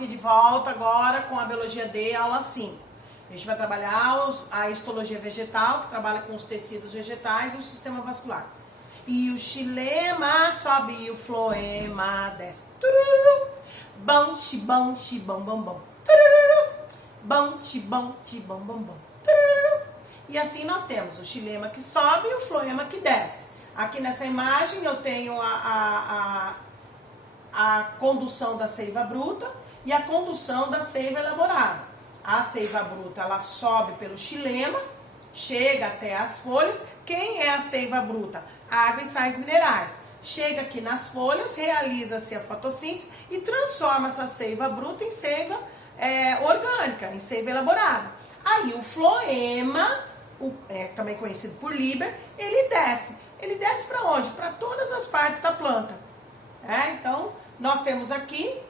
aqui de volta agora com a Biologia D, aula 5. A gente vai trabalhar a histologia vegetal, que trabalha com os tecidos vegetais e o sistema vascular. E o xilema sobe e o floema desce. Tururu. Bom, xibom, xibom, bom, bom. Tururu. Bom, xibom, xibom, bom, bom. Tururu. E assim nós temos o xilema que sobe e o floema que desce. Aqui nessa imagem eu tenho a condução da seiva bruta e a condução da seiva elaborada. A seiva bruta, ela sobe pelo xilema, chega até as folhas. Quem é a seiva bruta? Água e sais minerais. Chega aqui nas folhas, realiza-se a fotossíntese e transforma essa seiva bruta em seiva orgânica, em seiva elaborada. Aí o floema, também conhecido por Liber, ele desce. Ele desce para onde? Para todas as partes da planta. Então, nós temos aqui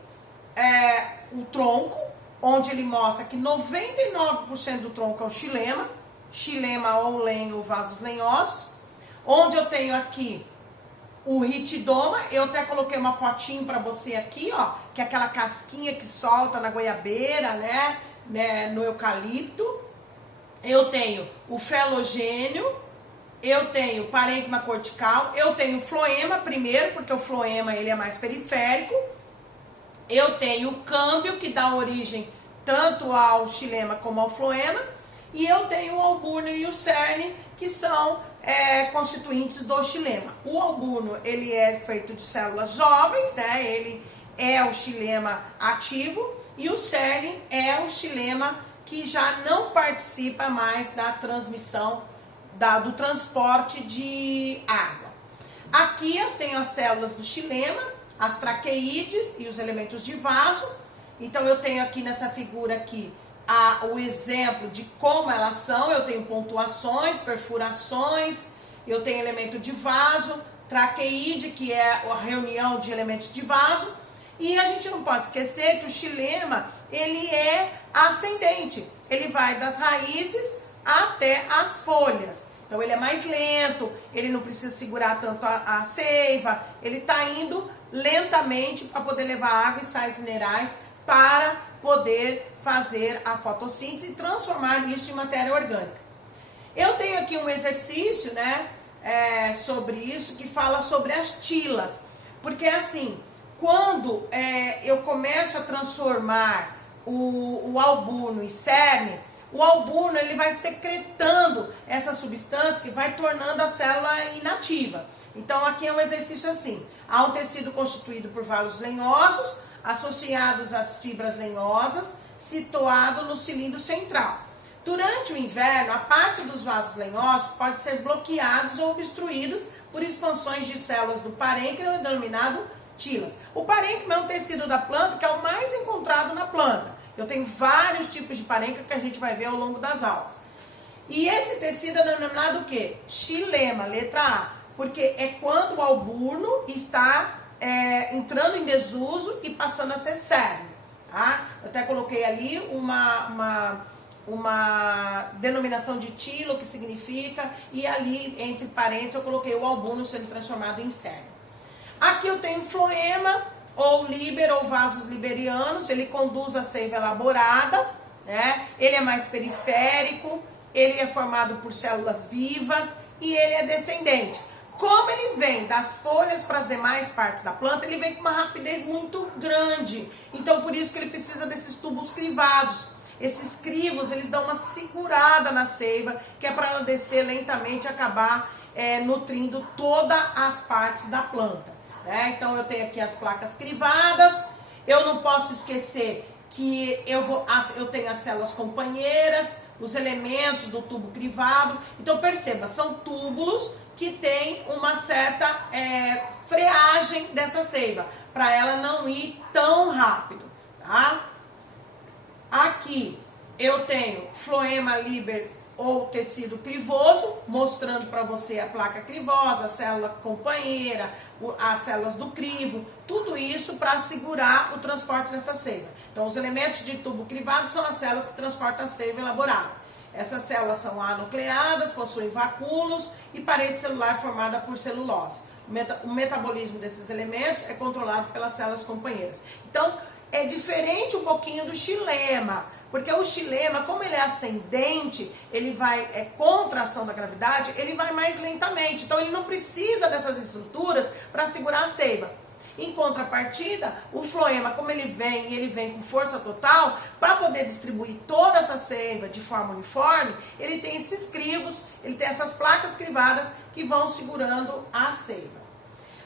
o tronco, onde ele mostra que 99% do tronco é o xilema ou lenho ou vasos lenhosos. Onde eu tenho aqui o ritidoma, eu até coloquei uma fotinho para você aqui, ó, que é aquela casquinha que solta na goiabeira, no eucalipto. Eu tenho o felogênio, eu tenho parênquima cortical, eu tenho o floema primeiro, porque o floema ele é mais periférico. Eu tenho o câmbio, que dá origem tanto ao xilema como ao floema. E eu tenho o albuno e o cerne, que são constituintes do xilema. O albuno, ele é feito de células jovens, ele é o xilema ativo. E o cerne é o xilema que já não participa mais da transmissão, do transporte de água. Aqui eu tenho as células do xilema, as traqueídeas e os elementos de vaso. Então eu tenho aqui nessa figura aqui o exemplo de como elas são. Eu tenho pontuações, perfurações, eu tenho elemento de vaso, traqueíde, que é a reunião de elementos de vaso. E a gente não pode esquecer que o xilema, ele é ascendente. Ele vai das raízes até as folhas. Então ele é mais lento, ele não precisa segurar tanto a seiva, ele está indo lentamente para poder levar água e sais minerais para poder fazer a fotossíntese e transformar isso em matéria orgânica. Eu tenho aqui um exercício, sobre isso, que fala sobre as tilas. Porque assim, quando eu começo a transformar o albuno em cerne, o albuno ele vai secretando essa substância que vai tornando a célula inativa. Então aqui é um exercício assim: há um tecido constituído por vasos lenhosos, associados às fibras lenhosas, situado no cilindro central. Durante o inverno, a parte dos vasos lenhosos pode ser bloqueados ou obstruídos por expansões de células do parênquima, denominado tilas. O parênquima é um tecido da planta que é o mais encontrado na planta. Eu tenho vários tipos de parênquima que a gente vai ver ao longo das aulas. E esse tecido é denominado o quê? Xilema, letra A. Porque é quando o albuno está entrando em desuso e passando a ser cerne. Tá? Eu até coloquei ali uma denominação de tilo, que significa, e ali entre parênteses eu coloquei o albuno sendo transformado em cerne. Aqui eu tenho floema, ou liber, ou vasos liberianos. Ele conduz a seiva elaborada, ele é mais periférico, ele é formado por células vivas e ele é descendente. Como ele vem das folhas para as demais partes da planta, ele vem com uma rapidez muito grande. Então, por isso que ele precisa desses tubos crivados. Esses crivos, eles dão uma segurada na seiva, que é para ela descer lentamente e acabar nutrindo todas as partes da planta. Então, eu tenho aqui as placas crivadas. Eu não posso esquecer que eu tenho as células companheiras, os elementos do tubo crivado. Então, perceba, são túbulos que têm uma certa freagem dessa seiva, para ela não ir tão rápido, tá? Aqui eu tenho floema, liber ou tecido crivoso, mostrando para você a placa crivosa, a célula companheira, as células do crivo, tudo isso para assegurar o transporte dessa seiva. Então, os elementos de tubo crivado são as células que transportam a seiva elaborada. Essas células são anucleadas, possuem vacúolos e parede celular formada por celulose. O metabolismo desses elementos é controlado pelas células companheiras. Então, é diferente um pouquinho do xilema, porque o xilema, como ele é ascendente, ele vai, contra a ação da gravidade, ele vai mais lentamente, então ele não precisa dessas estruturas para segurar a seiva. Em contrapartida, o floema, como ele vem com força total, para poder distribuir toda essa seiva de forma uniforme, ele tem esses crivos, ele tem essas placas crivadas que vão segurando a seiva.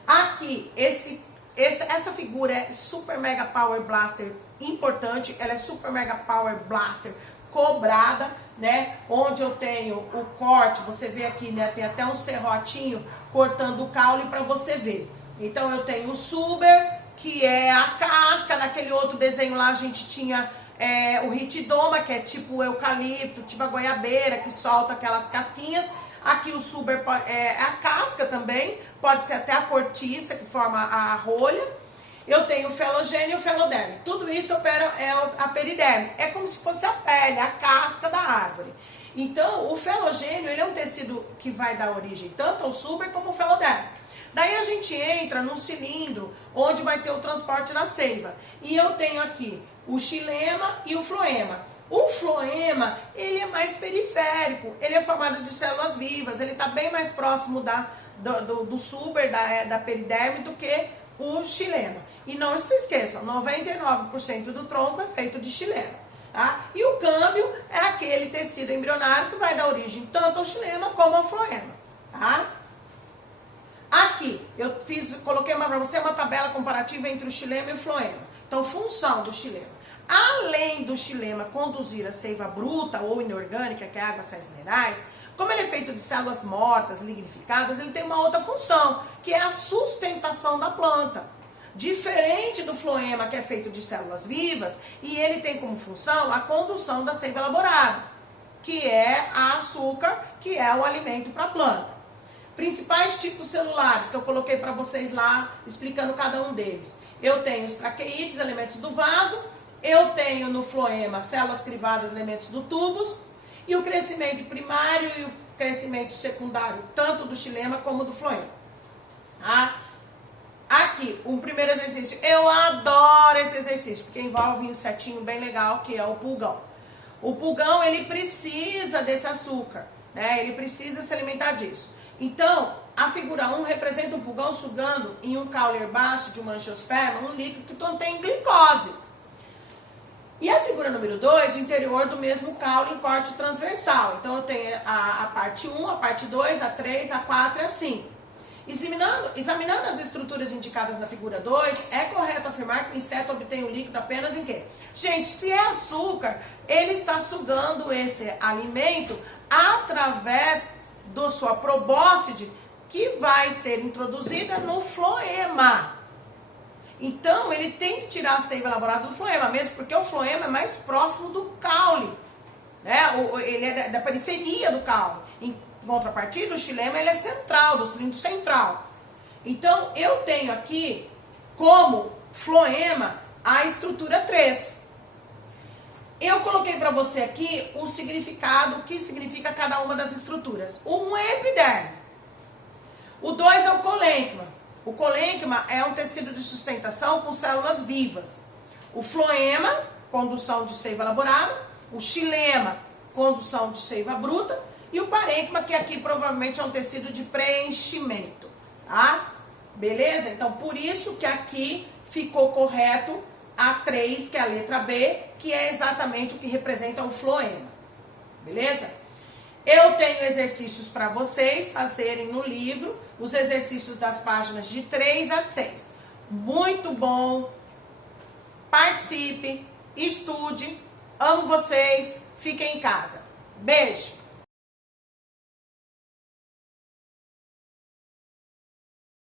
Aqui, essa figura é Super Mega Power Blaster importante, ela é Super Mega Power Blaster cobrada, né? Onde eu tenho o corte, você vê aqui, né? Tem até um serrotinho cortando o caule para você ver. Então eu tenho o Suber, que é a casca, naquele outro desenho lá a gente tinha o Ritidoma, que é tipo o eucalipto, tipo a goiabeira, que solta aquelas casquinhas. Aqui o Suber é a casca também, pode ser até a cortiça, que forma a rolha. Eu tenho o felogênio e o feloderme. Tudo isso a periderme. É como se fosse a pele, a casca da árvore. Então, o felogênio, ele é um tecido que vai dar origem tanto ao Suber como ao feloderme. Daí a gente entra num cilindro onde vai ter o transporte da seiva. E eu tenho aqui o xilema e o floema. O floema, ele é mais periférico, ele é formado de células vivas, ele está bem mais próximo do Suber, da periderme, do que o xilema. E não se esqueçam, 99% do tronco é feito de xilema. Tá? E o câmbio é aquele tecido embrionário que vai dar origem tanto ao xilema como ao floema. Tá? Aqui, eu coloquei para você uma tabela comparativa entre o xilema e o floema. Então, função do xilema. Além do xilema conduzir a seiva bruta ou inorgânica, que é água, sais minerais, como ele é feito de células mortas, lignificadas, ele tem uma outra função, que é a sustentação da planta. Diferente do floema, que é feito de células vivas, e ele tem como função a condução da seiva elaborada, que é a açúcar, que é o alimento para a planta. Principais tipos celulares que eu coloquei para vocês lá, explicando cada um deles. Eu tenho os traqueídeos, elementos do vaso. Eu tenho no floema células crivadas, elementos do tubus. E o crescimento primário e o crescimento secundário, tanto do xilema como do floema. Tá? Aqui, um primeiro exercício. Eu adoro esse exercício, porque envolve um setinho bem legal, que é o pulgão. O pulgão, ele precisa desse açúcar, né? Ele precisa se alimentar disso. Então, a figura 1 representa um pulgão sugando em um caule herbáceo de uma angiosperma um líquido que contém glicose. E a figura número 2, o interior do mesmo caule em corte transversal. Então, eu tenho a parte 1, a parte 2, a 3, a 4 e a 5. Examinando as estruturas indicadas na figura 2, é correto afirmar que o inseto obtém o líquido apenas em quê? Gente, se é açúcar, ele está sugando esse alimento através da sua probóscide, que vai ser introduzida no floema. Então, ele tem que tirar a seiva elaborada do floema, mesmo porque o floema é mais próximo do caule, né? Ele é da periferia do caule. Em contrapartida, o xilema, ele é central, do cilindro central. Então, eu tenho aqui, como floema, a estrutura 3. Eu coloquei para você aqui o significado, o que significa cada uma das estruturas. O 1 é epiderme. O 2 é o colênquima. O colênquima é um tecido de sustentação com células vivas. O floema, condução de seiva elaborada. O xilema, condução de seiva bruta. E o parênquima, que aqui provavelmente é um tecido de preenchimento. Tá? Beleza? Então, por isso que aqui ficou correto a 3, que é a letra B, que é exatamente o que representa o floema. Beleza? Eu tenho exercícios para vocês fazerem no livro, os exercícios das páginas de 3 a 6. Muito bom! Participe, estude, amo vocês, fiquem em casa. Beijo!